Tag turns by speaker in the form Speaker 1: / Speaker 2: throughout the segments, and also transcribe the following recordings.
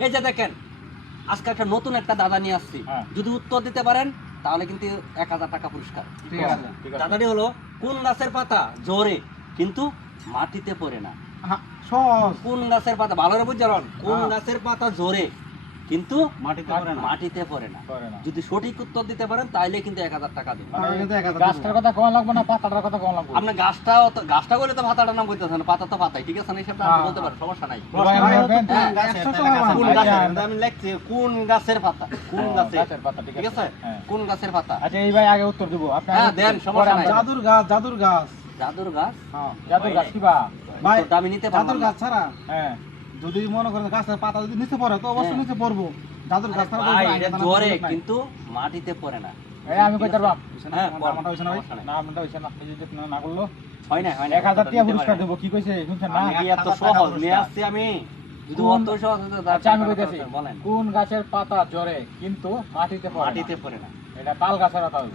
Speaker 1: এই যে দেখেন আজকে একটা নতুন একটা দাদা নিয়ে আসছি।
Speaker 2: হ্যাঁ।
Speaker 1: যদি উত্তর দিতে পারেন তাহলে কিন্তু এক হাজার টাকা পুরস্কার। দাদাটি হলো কোন গাছের পাতা জোরে কিন্তু মাটিতে পড়ে না।
Speaker 3: হ্যাঁ,
Speaker 1: কোন গাছের পাতা ভালো রে বুঝছেন কোন
Speaker 3: হ্যাঁ।
Speaker 1: গাছের পাতা জোরে কিন্তু
Speaker 3: মাটিতে পড়ে না।
Speaker 1: মাটিতে পড়ে না। যদি সঠিক উত্তর দিতে পারেন তাহলে কিন্তু এক হাজার টাকা দিবেন
Speaker 3: হাজার
Speaker 2: গাছটার কথা কম লাগবে না পাতাটার কথা কম লাগবে?
Speaker 1: আপনি গাছটা গাছটা বলে তো পাতাটার নাম কইতেছেন না, পাতা তো পাতাই ঠিক আছে না হিসাবটা আপনি
Speaker 2: হ্যাঁ।
Speaker 1: বলতে পারেন সমস্যা নাই। হ্যাঁ, কোন
Speaker 3: গাছের।
Speaker 1: আমি লিখছি কোন গাছের পাতা? কোন গাছের?
Speaker 2: গাছের পাতা ঠিক আছে। হ্যাঁ।
Speaker 1: কোন গাছের পাতা?
Speaker 2: আচ্ছা এই ভাই আগে উত্তর দিব। আপনি
Speaker 1: হ্যাঁ, দেন, সমস্যা নাই।
Speaker 3: জাদুর গাছ জাদুর গাছ।
Speaker 1: জাদুর গাছ?
Speaker 3: হ্যাঁ
Speaker 2: জাদুর গাছ কিবা
Speaker 3: ভাই,
Speaker 1: আমি নিতে
Speaker 3: জাদুর গাছ ছাড়া?
Speaker 2: হ্যাঁ।
Speaker 3: যদি মনে করেন গাছের পাতা যদি নিচে পড়ে তো অবশ্যই
Speaker 1: হ্যাঁ।
Speaker 3: নিচে পড়ব। জাদুর গাছ
Speaker 1: জোরে কিন্তু মাটিতে পড়ে না।
Speaker 2: এই আমি কইতে পারবাম
Speaker 1: হ্যাঁ
Speaker 3: আমার হইছে না ভাই?
Speaker 2: না আপনারটা হইছে না। এই যে না না করল।
Speaker 1: হয় না হয় না
Speaker 2: এক হাজার টাকা পুরস্কার
Speaker 1: পারে
Speaker 2: কি কইছে? শুনছেন না?
Speaker 1: আমি এত সহজ? নিয়ে আসছি আমি। যদি
Speaker 2: কোন-
Speaker 1: অত সহজ
Speaker 2: আচ্ছা আমি কইতেছি। কোন গাছের পাতা জ্বরে কিন্তু মাটিতে পড়ে
Speaker 1: মাটিতে পড়ে না।
Speaker 2: এটা তাল গাছের পাতা হইব।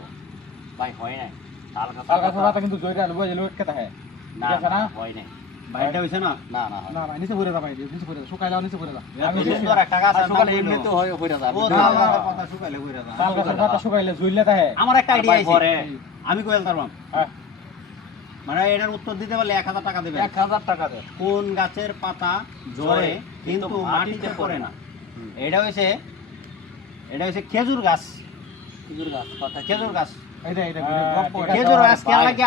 Speaker 1: ভাই হয় নাই। তাল গাছের পাতা-
Speaker 2: কিন্তু লুটকে থাকে।
Speaker 1: না,
Speaker 2: আছে না?
Speaker 3: হইছে না?
Speaker 1: না না
Speaker 3: না। ভাই নিচে পড়ে যা ভাই নিচে পড়ে যা শুকাই নিচে পড়ে যা।
Speaker 2: আমি
Speaker 3: সুন্দর একটা গাছ
Speaker 1: আর
Speaker 3: আর
Speaker 1: এমনি তো হয়ে পড়ে যাবে
Speaker 2: না, না,
Speaker 3: পাতা শুকাইলে পড়ে যা।
Speaker 2: তাল গাছের পাতা শুকাইলে ঝুললে থাকে
Speaker 3: আমার একটা আইডিয়া আছে। আমি কইল তারবাম
Speaker 2: হ্যাঁ।
Speaker 3: মানে এটার উত্তর দিতে পারলে এক হাজার টাকা দেবে
Speaker 1: এক হাজার টাকা দেয়
Speaker 3: কোন গাছের পাতা ঝরে কিন্তু মাটিতে পড়ে না। এটা হইছে এটা হইছে খেজুর গাছ।
Speaker 1: খেজুর গাছ পাতা।
Speaker 3: খেজুর গাছ।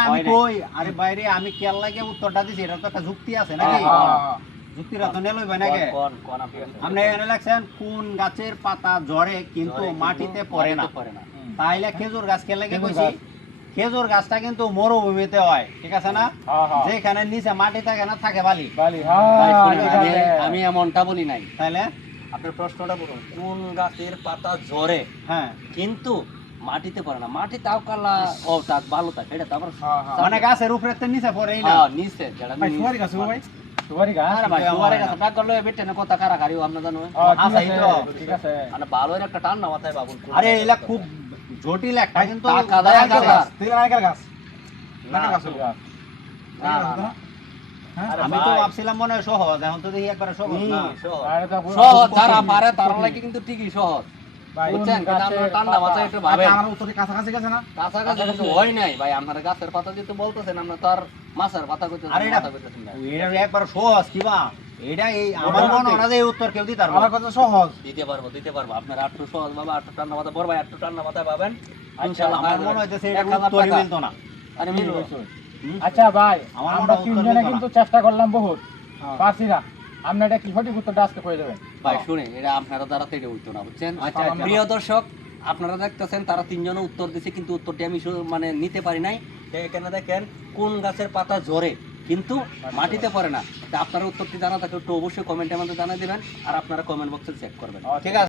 Speaker 3: আমি কই আরে বাইরে আমি কেন লাগে উত্তরটা দিছি এটা তো একটা যুক্তি আছে নাকি?
Speaker 1: হ্যাঁ,
Speaker 2: হ্যাঁ।
Speaker 3: তো নেলই নাকি
Speaker 1: কোন কোন আপনি
Speaker 3: আপনি লাগছেন কোন গাছের পাতা ঝরে কিন্তু মাটিতে পড়ে না। তাইলে খেজুর গাছ কেন লাগে কইছি। খেজুর গাছটা কিন্তু মরুভূমিতে হয় ঠিক আছে না?
Speaker 2: হ্যাঁ, হ্যাঁ।
Speaker 3: যেখানে নিচে মাটি থাকে না থাকে বালি।
Speaker 2: হ্যাঁ।
Speaker 1: আমি এমনটা বলি নাই।
Speaker 3: তাইলে?
Speaker 1: আপনার প্রশ্নটা বলুন। কোন গাছের পাতা ঝরে
Speaker 3: হ্যাঁ।
Speaker 1: কিন্তু মাটিতে পড়ে না মাটি তাও কালা ও তা ভালো থাকে এটা তো আবার
Speaker 2: হ্যাঁ, হ্যাঁ।
Speaker 3: মানে গাছের উপরে তো নিচে পড়েই না
Speaker 1: হ্যাঁ নিচে যেটা
Speaker 3: ভাই
Speaker 1: নিচে।
Speaker 3: সুপারি গাছ ভাই
Speaker 2: সুপারি গাছ
Speaker 1: আরে ভাই
Speaker 3: হয় না।
Speaker 1: গাছে করলে বেটে না কথা কারা কারিও আপনার জানো
Speaker 2: হ্যাঁ,
Speaker 3: আচ্ছা, তো।
Speaker 2: ঠিক আছে
Speaker 1: মানে ভালো এর একটা টান না মাথায় বাবুল
Speaker 3: আরে এলা খুব জটিল একটা কিন্তু গাছ তেল গাছ
Speaker 1: না,
Speaker 3: গাছ
Speaker 2: গাছ।
Speaker 1: না, না।
Speaker 3: হ্যাঁ? আমি তো ভাবছিলাম মনে হয় সহজ এখন তো দেখি একবারে সহজ না
Speaker 1: সহজ।
Speaker 2: পুরো-
Speaker 1: সহজ যারা পারে তার। লাগে কিন্তু ঠিকই সহজ বুঝছেন? কিন্তু আপনারা ঠান্ডা মাথায় একটু ভাবেন।
Speaker 3: আমার উত্তরে কাছাকাছি গেছে না?
Speaker 1: কাছাকাছি কিছু হয় নাই ভাই আপনার গাছের পাতা যেহেতু বলতেছেন আমরা তো আর মাছের পাতা কইতেছেন
Speaker 3: আরে এটা-
Speaker 1: মাথা
Speaker 3: এটা একবার সহজ কিবা এটা এই আমার মনে হয় এই উত্তর কেউ দিতে পারবে
Speaker 2: আমার কথা সহজ।
Speaker 1: দিতে পারব দিতে পারব। আপনার আটটু সহজ বাবা আটটু ঠান্ডা মাথা বড় ভাই আটটু ঠান্ডা মাথায় পাবেন। ইনশাআল্লাহ
Speaker 3: আমার মনে হইতেছে এটা উত্তরই মিলতো না।
Speaker 1: আরে মিলবো।
Speaker 2: আচ্ছা ভাই
Speaker 3: আমরা
Speaker 2: তিনজনে কিন্তু চেষ্টা করলাম বহুত।
Speaker 3: হ্যাঁ।
Speaker 2: পারছি না। আপনি এটা কি সঠিক উত্তরটা আজকে করে দেবেন
Speaker 1: ভাই শুনে এটা আপনারা দ্বারা এটা হইতো না বুঝছেন?
Speaker 3: আচ্ছা, আচ্ছা।
Speaker 1: প্রিয় দর্শক আপনারা দেখতেছেন তারা তিনজনে উত্তর দিছে কিন্তু উত্তরটি আমি মানে নিতে পারি নাই। এখানে দেখেন কোন গাছের পাতা ঝরে কিন্তু মাটিতে পড়ে না। আপনারা উত্তরটি জানা থাকে একটু অবশ্যই কমেন্টে মধ্যে জানিয়ে দেবেন আর আপনারা কমেন্ট বক্সে চেক করবেন।
Speaker 3: ঠিক আছে?